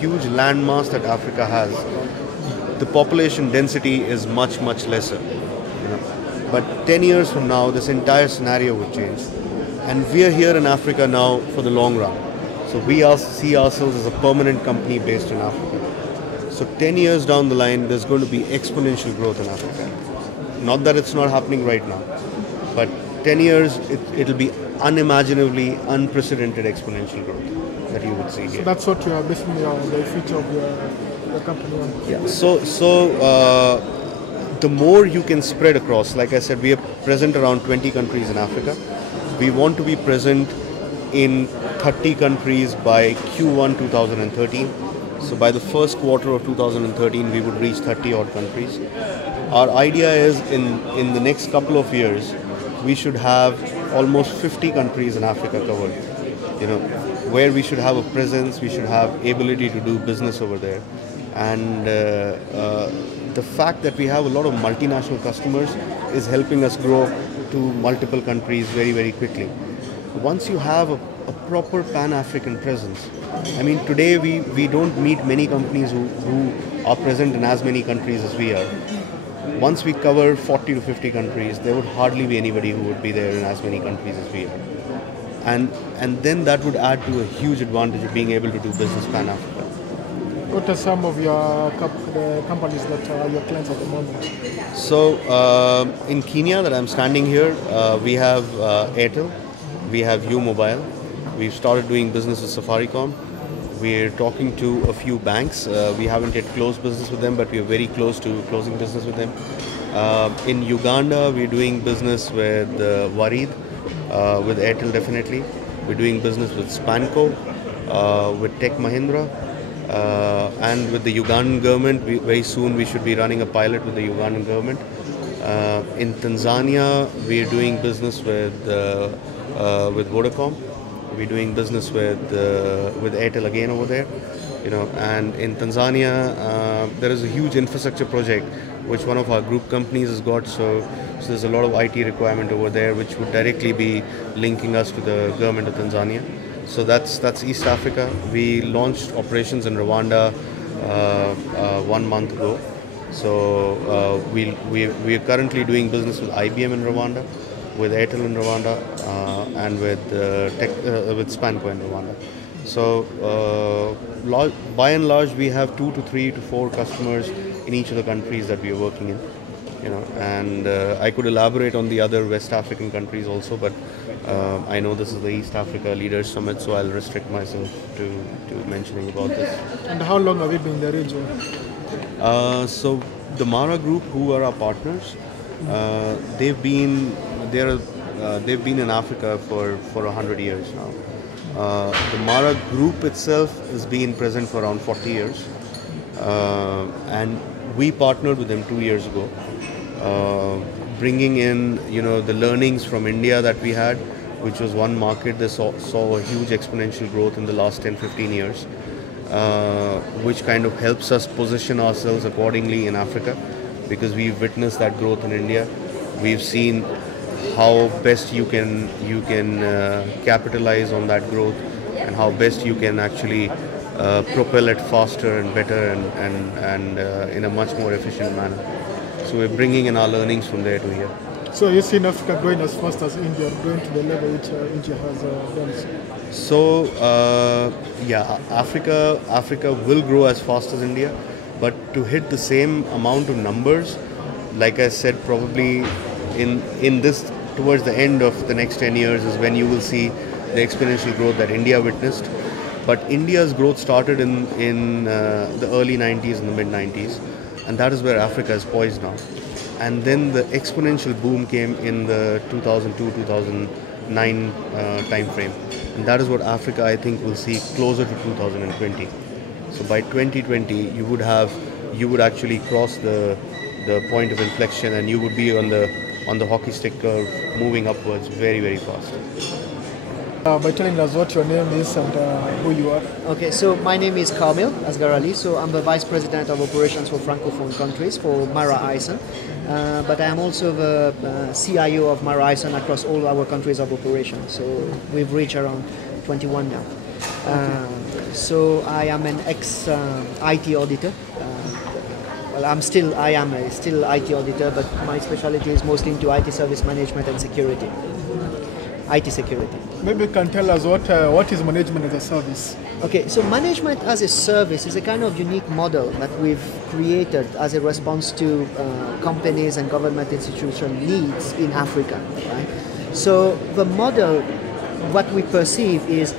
huge landmass that Africa has, the population density is much, much lesser. But 10 years from now, this entire scenario would change. And we are here in Africa now for the long run. So we see ourselves as a permanent company based in Africa. So 10 years down the line, there's going to be exponential growth in Africa. Not that it's not happening right now, but 10 years, it'll be unimaginably unprecedented exponential growth that you would see here. So that's what you are basing the future of your company on? Yeah, the more you can spread across, like I said, we are present around 20 countries in Africa. We want to be present in 30 countries by Q1 2013. So by the first quarter of 2013, we would reach 30 odd countries. Our idea is in the next couple of years, we should have almost 50 countries in Africa covered. Where we should have a presence, we should have ability to do business over there. And the fact that we have a lot of multinational customers is helping us grow to multiple countries very, very quickly. Once you have a proper Pan-African presence, I mean, today we don't meet many companies who are present in as many countries as we are. Once we cover 40 to 50 countries, there would hardly be anybody who would be there in as many countries as we are. And then that would add to a huge advantage of being able to do business Pan-Africa. What are some of the companies that are your clients at the moment? So in Kenya that I'm standing here, we have Airtel, we have U-Mobile. We've started doing business with Safaricom. We're talking to a few banks. We haven't yet closed business with them, but we're very close to closing business with them. In Uganda, we're doing business with Warid, with Airtel definitely. We're doing business with Spanco, with Tech Mahindra, and with the Ugandan government. Very soon we should be running a pilot with the Ugandan government. In Tanzania, we're doing business with Vodacom. We're doing business with Airtel again over there, And in Tanzania, there is a huge infrastructure project which one of our group companies has got. So there's a lot of IT requirement over there, which would directly be linking us to the government of Tanzania. So that's East Africa. We launched operations in Rwanda 1 month ago. So we are currently doing business with IBM in Rwanda, with Airtel in Rwanda, and with Spanco in Rwanda. So by and large, we have 2 to 3 to 4 customers in each of the countries that we are working in. And I could elaborate on the other West African countries also, but I know this is the East Africa Leaders Summit, so I'll restrict myself to mentioning about this. And how long have you been in the region? So the Mara Group, who are our partners, they've been in Africa for 100 years now. The Mara Group itself has been present for around 40 years, and we partnered with them 2 years ago, bringing in the learnings from India that we had, which was one market that saw a huge exponential growth in the last 10-15 years, which kind of helps us position ourselves accordingly in Africa, because we've witnessed that growth in India. We've seen how best you can capitalize on that growth, and how best you can actually propel it faster and better and in a much more efficient manner. So we're bringing in our learnings from there to here. So you've seen Africa growing as fast as India, growing to the level which India has done. So Africa will grow as fast as India, but to hit the same amount of numbers, like I said, probably in this towards the end of the next 10 years is when you will see the exponential growth that India witnessed. But India's growth started in the early 90s and the mid 90s, and that is where Africa is poised now. And then the exponential boom came in the 2002-2009 time frame, and that is what Africa, I think, will see closer to 2020. So by 2020, you would actually cross the point of inflection, and you would be on the hockey stick curve, moving upwards very, very fast. By telling us what your name is and who you are. Okay, so my name is Kamil Asghar Ali. So I'm the Vice President of Operations for Francophone countries for Mara Hyson. But I am also the CIO of Mara Hyson across all our countries of operation. So we've reached around 21 now. So I am an ex-IT auditor. Well, I am still IT auditor, but my specialty is mostly into IT service management and security. IT security. Maybe you can tell us what is management as a service? Okay, so management as a service is a kind of unique model that we've created as a response to companies and government institution needs in Africa. Right? So the model, what we perceive is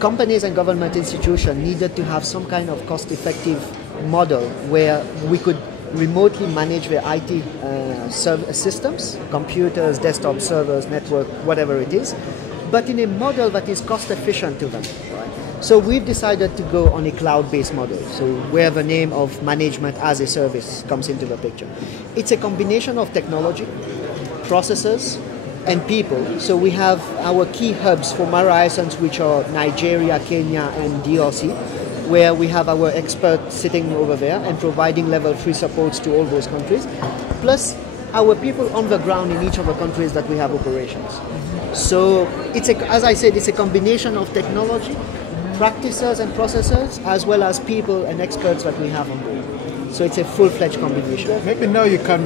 companies and government institutions needed to have some kind of cost-effective model where we could remotely manage their IT systems, computers, desktop servers, network, whatever it is, but in a model that is cost efficient to them. Right? So we've decided to go on a cloud-based model, so where the name of management as a service comes into the picture. It's a combination of technology, processes, and people. So we have our key hubs for Mara Hisense, which are Nigeria, Kenya, and DRC, where we have our experts sitting over there and providing level 3 supports to all those countries, plus our people on the ground in each of the countries that we have operations. So as I said, it's a combination of technology, practices and processes, as well as people and experts that we have on board. So it's a full-fledged combination. Maybe now you can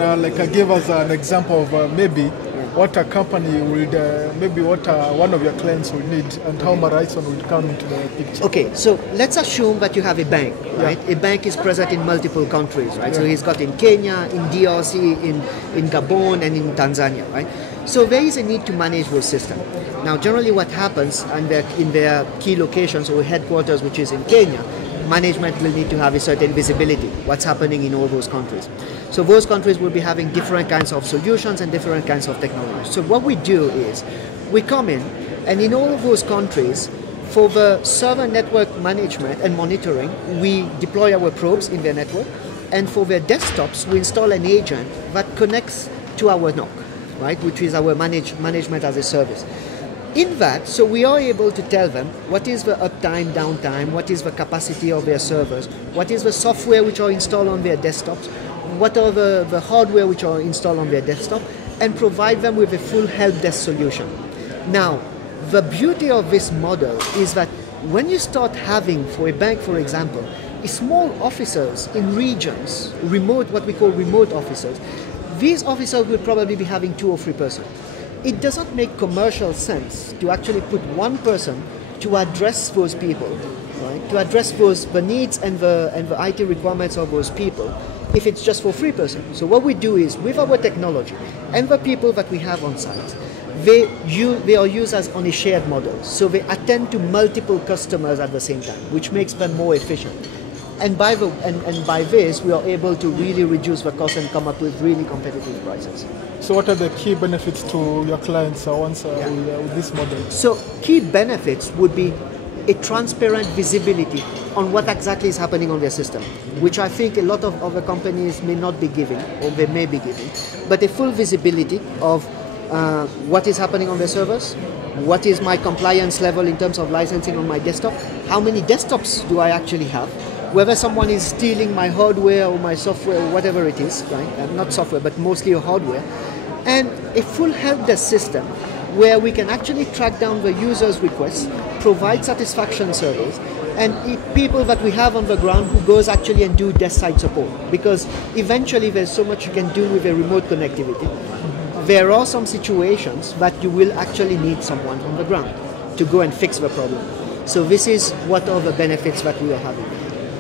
give us an example of maybe what a company would, maybe what one of your clients will need, and how Mara Hisense will come into the picture. Okay, so let's assume that you have a bank, right? A bank is present in multiple countries, right? So he's got in Kenya, in DRC, in Gabon, and in Tanzania, right? So there is a need to manage those systems. Now, generally what happens in their key locations or headquarters, which is in Kenya, management will need to have a certain visibility, what's happening in all those countries. So those countries will be having different kinds of solutions and different kinds of technology. So what we do is we come in, and in all of those countries, for the server network management and monitoring, we deploy our probes in their network, and for their desktops, we install an agent that connects to our NOC, right, which is our management as a service. In that, so we are able to tell them what is the uptime, downtime, what is the capacity of their servers, what is the software which are installed on their desktops, what are the hardware which are installed on their desktop, and provide them with a full help desk solution. Now, the beauty of this model is that when you start having, for a bank for example, small officers in regions, what we call remote officers, these officers will probably be having 2 or 3 persons. It does not make commercial sense to actually put one person to address those people, right? To address the needs and the IT requirements of those people, if it's just for 3 persons. So what we do is, with our technology and the people that we have on site, they are used as on a shared model. So they attend to multiple customers at the same time, which makes them more efficient. And by this, we are able to really reduce the cost and come up with really competitive prices. So what are the key benefits to your clients with this model? So key benefits would be a transparent visibility on what exactly is happening on their system, which I think a lot of other companies may not be giving, or they may be giving, but a full visibility of what is happening on their servers, what is my compliance level in terms of licensing on my desktop, how many desktops do I actually have, whether someone is stealing my hardware or my software or whatever it is, right? Not software, but mostly hardware, and a full help desk system where we can actually track down the user's requests, provide satisfaction surveys, and people that we have on the ground who goes actually and do desk side support, because eventually there's so much you can do with a remote connectivity. There are some situations that you will actually need someone on the ground to go and fix the problem. So this is what are the benefits that we are having,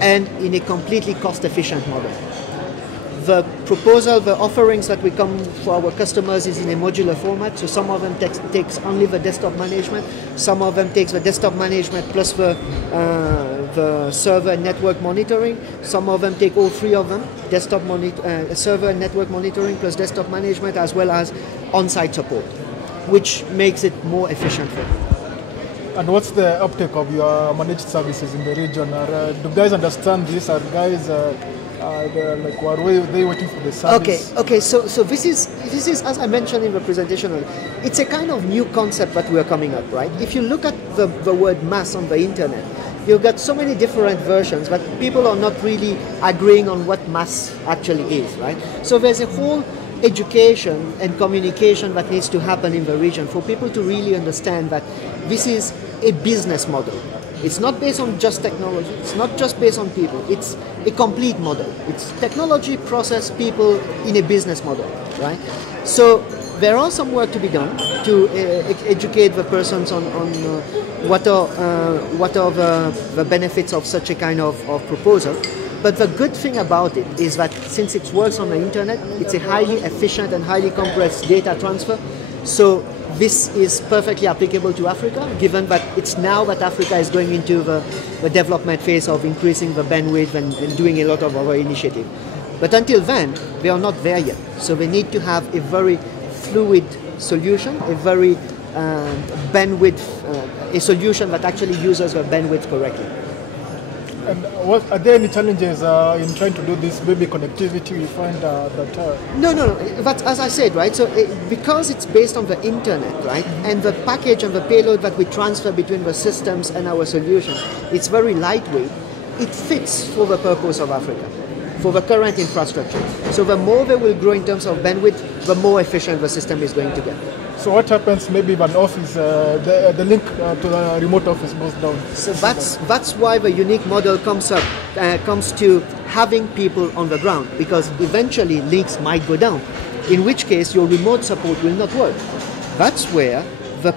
and in a completely cost-efficient model. The proposal, the offerings that we come for our customers is in a modular format. So some of them takes only the desktop management, some of them takes the desktop management plus the server and network monitoring. Some of them take all 3 of them, server and network monitoring plus desktop management, as well as on-site support, which makes it more efficient for them. And what's the uptake of your managed services in the region? Do guys understand this? Are guys are they waiting for the service? Okay. So this is, as I mentioned in the presentation, it's a kind of new concept that we are coming up, right? If you look at the word mass on the internet, you've got so many different versions, but people are not really agreeing on what mass actually is, right? So there's a whole education and communication that needs to happen in the region for people to really understand that this is a business model. It's not based on just technology. It's not just based on people. It's a complete model. It's technology, process, people in a business model, right? So there are some work to be done to educate the persons on what are the benefits of such a kind of proposal. But the good thing about it is that since it works on the internet, it's a highly efficient and highly compressed data transfer. So this is perfectly applicable to Africa, given that it's now that Africa is going into the development phase of increasing the bandwidth and doing a lot of our initiative. But until then, we are not there yet. So we need to have a very fluid solution, a very a solution that actually uses the bandwidth correctly. And are there any challenges in trying to do this? Maybe connectivity, you find that... No. But as I said, right, so because it's based on the internet, right, and the package and the payload that we transfer between the systems and our solution, it's very lightweight. It fits for the purpose of Africa, for the current infrastructure. So the more they will grow in terms of bandwidth, the more efficient the system is going to get. So what happens maybe if an office, the link to the remote office goes down? So that's why the unique model comes to having people on the ground, because eventually links might go down, in which case your remote support will not work. That's where the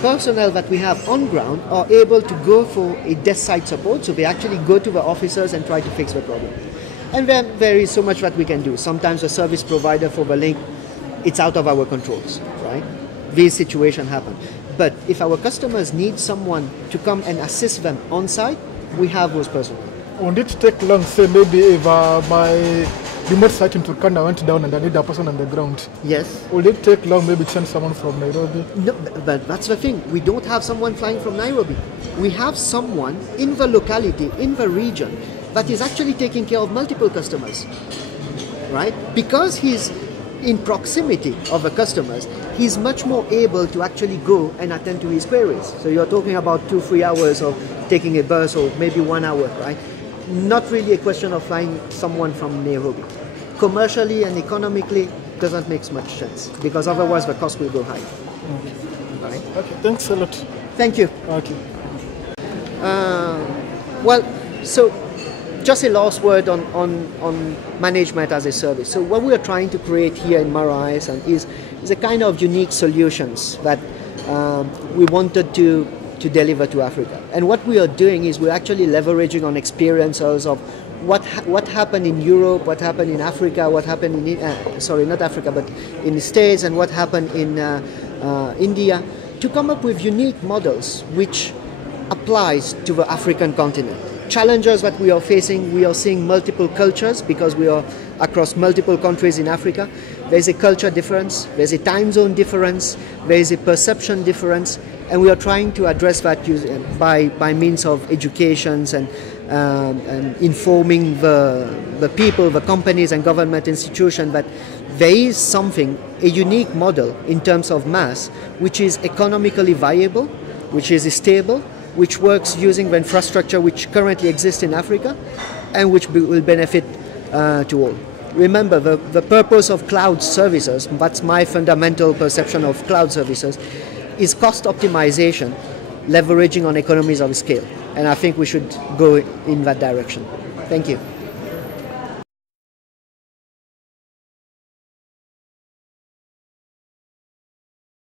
personnel that we have on ground are able to go for a desk side support, so they actually go to the officers and try to fix the problem. And then there is so much that we can do. Sometimes the service provider for the link, it's out of our controls, right? These situations happen. But if our customers need someone to come and assist them on site, we have those personnel. Won't it take long, say maybe if my remote site in Turkana went down and I need a person on the ground? Yes. Will it take long maybe to send someone from Nairobi? No, but that's the thing. We don't have someone flying from Nairobi. We have someone in the locality, in the region, that is actually taking care of multiple customers, right? Because he's in proximity of the customers, he's much more able to actually go and attend to his queries. So you're talking about 2-3 hours of taking a bus, or maybe 1 hour, right? Not really a question of flying someone from Nairobi. Commercially and economically, doesn't make much sense, because otherwise the cost will go high. Okay. Right? Okay, thanks a lot. Thank you. Okay. Well, so just a last word on management as a service. So what we are trying to create here in Marais is a kind of unique solutions that we wanted to deliver to Africa. And what we are doing is we're actually leveraging on experiences of what happened in Europe, what happened in Africa, what happened in, sorry, not Africa, but in the States, and what happened in India, to come up with unique models which applies to the African continent. Challenges that we are facing, we are seeing multiple cultures because we are across multiple countries in Africa. There's a culture difference, there's a time zone difference, there is a perception difference, and we are trying to address that by means of educations and informing the people, the companies and government institutions that there is something, a unique model in terms of mass, which is economically viable, which is stable, which works using the infrastructure which currently exists in Africa, and which will benefit to all. Remember, the purpose of cloud services, that's my fundamental perception of cloud services, is cost optimization, leveraging on economies of scale. And I think we should go in that direction. Thank you.